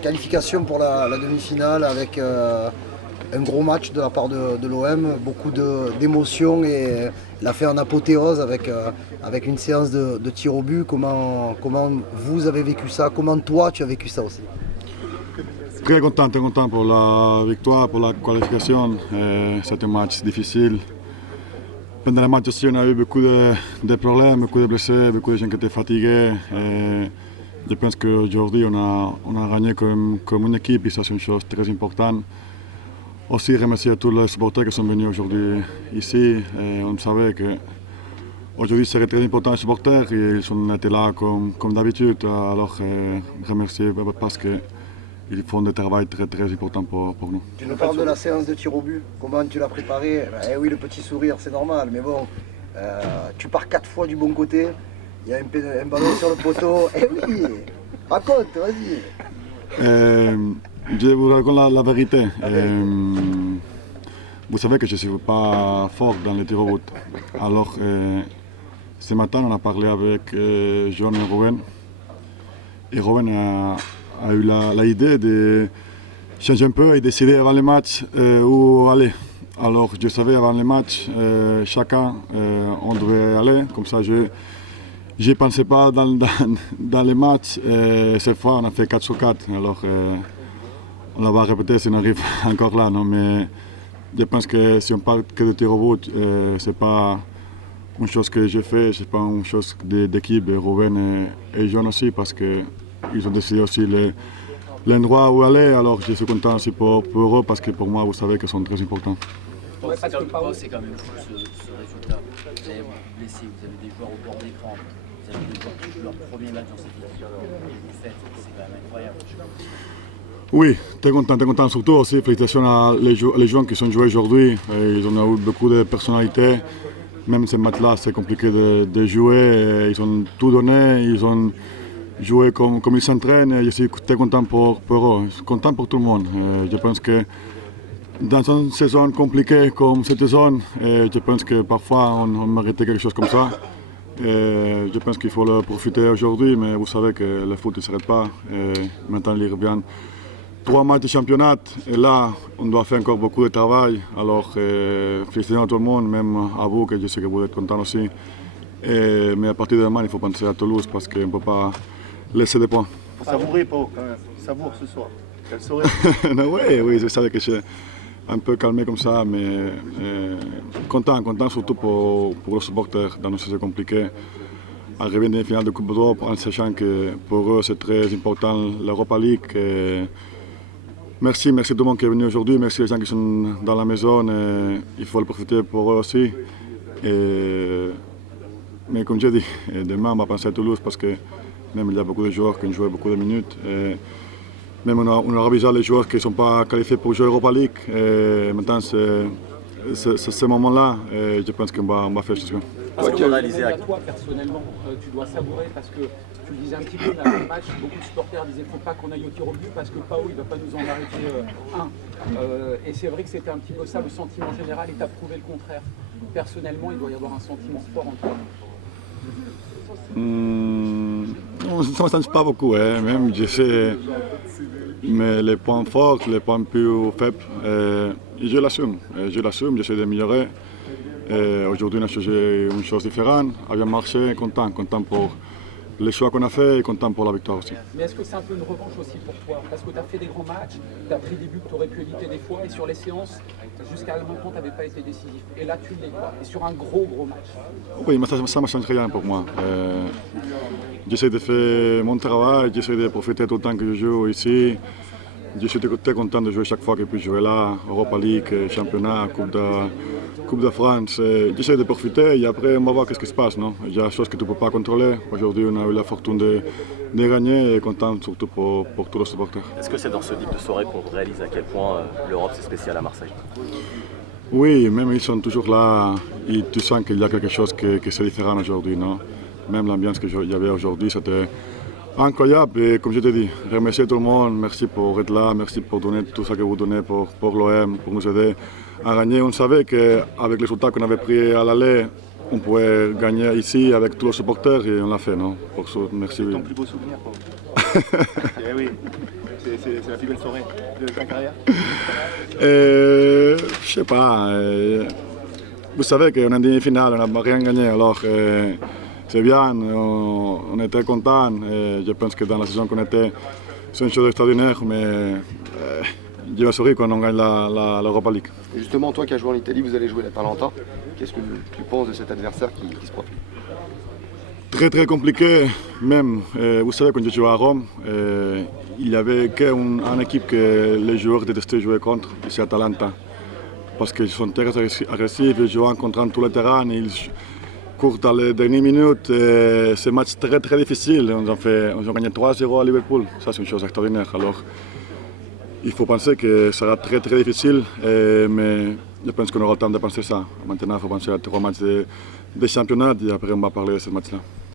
qualification pour la demi-finale avec un gros match de la part de l'OM, beaucoup d'émotions et l'a fait en apothéose avec une séance de tir au but. Comment vous avez vécu ça? Comment toi tu as vécu ça aussi? Très content pour la victoire, pour la qualification. C'était un match difficile. Pendant le match aussi, on a eu beaucoup de problèmes, beaucoup de blessés, beaucoup de gens qui étaient fatigués. Je pense qu'aujourd'hui, on a gagné comme une équipe et ça, c'est une chose très importante. Aussi, remercier à tous les supporters qui sont venus aujourd'hui ici. On savait qu'aujourd'hui, serait très important les supporters et ils ont été là comme d'habitude. Alors, remercier parce qu'ils font un travail très important pour nous. Tu nous parles de la séance de tir au but, comment tu l'as préparée? Oui, le petit sourire, c'est normal, mais bon, tu pars 4 fois du bon côté, il y a un ballon sur le poteau, oui, raconte, vas-y. Je vous raconte la vérité. Vous savez que je ne suis pas fort dans les tirs au but. Alors, ce matin, on a parlé avec John et Robin. Et Robin a eu l'idée de changer un peu et décider avant le match où aller. Alors, je savais avant le match, chacun, on devait aller. Comme ça, je ne pensais pas dans les matchs. Cette fois, on a fait 4 sur 4. Alors, on va répéter si on arrive encore là. Non? Mais je pense que si on parle que de tir au but, ce n'est pas une chose que j'ai fait, ce n'est pas une chose d'équipe. Robin et John aussi, parce qu'ils ont décidé aussi l'endroit où aller. Alors je suis content aussi pour eux, parce que pour moi, vous savez qu'ils sont très importants. Ouais, c'est quand même fou ce résultat. Vous avez beaucoup blessé, vous avez des joueurs au bord d'écran, vous avez des joueurs qui jouent leur premier match dans cette équipe. Et vous faites, c'est quand même incroyable. Oui, très content surtout aussi. Félicitations à les joueurs qui sont joués aujourd'hui. Ils ont eu beaucoup de personnalité. Même ce match-là, c'est compliqué de jouer. Ils ont tout donné, ils ont joué comme ils s'entraînent. Je suis très content pour eux, content pour tout le monde. Je pense que dans une saison compliquée comme cette saison, je pense que parfois on méritait quelque chose comme ça. Je pense qu'il faut le profiter aujourd'hui, mais vous savez que le foot ne s'arrête pas. Maintenant, il revient 3 matchs de championnat et là, on doit faire encore beaucoup de travail. Alors, félicitations à tout le monde, même à vous, que je sais que vous êtes contents aussi. Mais à partir de demain, il faut penser à Toulouse parce qu'on ne peut pas laisser des points. Il faut savourer, Pau, quand même. Savoure ce soir. Quel sourire. Oui, je savais que je suis un peu calmé comme ça, mais content surtout pour les supporters dans une saison compliquée. Arriver dans les finales de Coupe d'Europe en sachant que pour eux c'est très important l'Europa League. Merci tout le monde qui est venu aujourd'hui, merci les gens qui sont dans la maison, il faut le profiter pour eux aussi. Mais comme j'ai dit, demain on va penser à Toulouse parce que même il y a beaucoup de joueurs qui ont joué beaucoup de minutes. Même on a révisé les joueurs qui ne sont pas qualifiés pour jouer l'Europa League. Maintenant c'est ce moment-là, je pense qu'on va faire ce Parce que toi, personnellement, tu dois savourer parce que tu le disais un petit peu dans le match, beaucoup de supporters disaient qu'il ne faut pas qu'on aille au tir au but parce que Pau il ne va pas nous en arrêter un. Et c'est vrai que c'était un petit peu ça le sentiment général et tu as prouvé le contraire. Personnellement, il doit y avoir un sentiment fort en toi. Ça ne change pas beaucoup, même je sais mais les points forts, les points plus faibles, je l'assume, j'essaie d'améliorer. Aujourd'hui on a changé une chose différente, a bien marché, content pour les choix qu'on a fait et content pour la victoire aussi. Mais est-ce que c'est un peu une revanche aussi pour toi? Parce que tu as fait des grands matchs, tu as pris des buts que tu aurais pu éviter des fois et sur les séances, jusqu'à maintenant tu n'avais pas été décisif. Et là tu l'es quoi? Et sur un gros match. Oui, mais ça ne change rien pour moi. J'essaie de faire mon travail, j'essaie de profiter tout le temps que je joue ici. Je suis très content de jouer chaque fois que je peux jouer là, Europa League, championnat, Coupe de France. J'essaie de profiter et après on va voir ce qui se passe. Non? Il y a des choses que tu ne peux pas contrôler. Aujourd'hui on a eu la fortune de gagner et content surtout pour tous les supporters. Est-ce que c'est dans ce type de soirée qu'on réalise à quel point l'Europe c'est spécial à Marseille? Oui, même ils sont toujours là et tu sens qu'il y a quelque chose que c'est différent aujourd'hui. Même l'ambiance qu'il y avait aujourd'hui, c'était incroyable. Et comme je t'ai dit, remercier tout le monde, merci pour être là, merci pour donner tout ce que vous donnez pour l'OM, pour nous aider à gagner. On savait qu'avec les résultats qu'on avait pris à l'aller, on pouvait gagner ici avec tous les supporters et on l'a fait. Non? Pour ça, merci. C'est ton plus beau souvenir, Pau. Eh oui. C'est la plus belle soirée de ta carrière? Je sais pas. Vous savez qu'en demi-finale, on n'a rien gagné, alors c'est bien, on était contents. Je pense que dans la saison qu'on était, c'est une chose extraordinaire, mais je vais sourire quand on gagne l'Europa League. Et justement, toi qui as joué en Italie, vous allez jouer l'Atalanta. Qu'est-ce que tu penses de cet adversaire qui se profile? Très très compliqué, même. Vous savez, quand je jouais à Rome, il n'y avait qu'une équipe que les joueurs détestaient jouer contre, c'est Atalanta. Parce qu'ils sont très agressifs, ils jouent contre tout le terrain, ils courent dans les dernières minutes. C'est un match très très difficile. Ils ont gagné 3-0 à Liverpool. Ça, c'est une chose extraordinaire. Alors, il faut penser que ça sera très très difficile, mais je pense qu'on aura le temps de penser ça. Maintenant, il faut penser à 3 matchs de championnat et après, on va parler de ce match-là.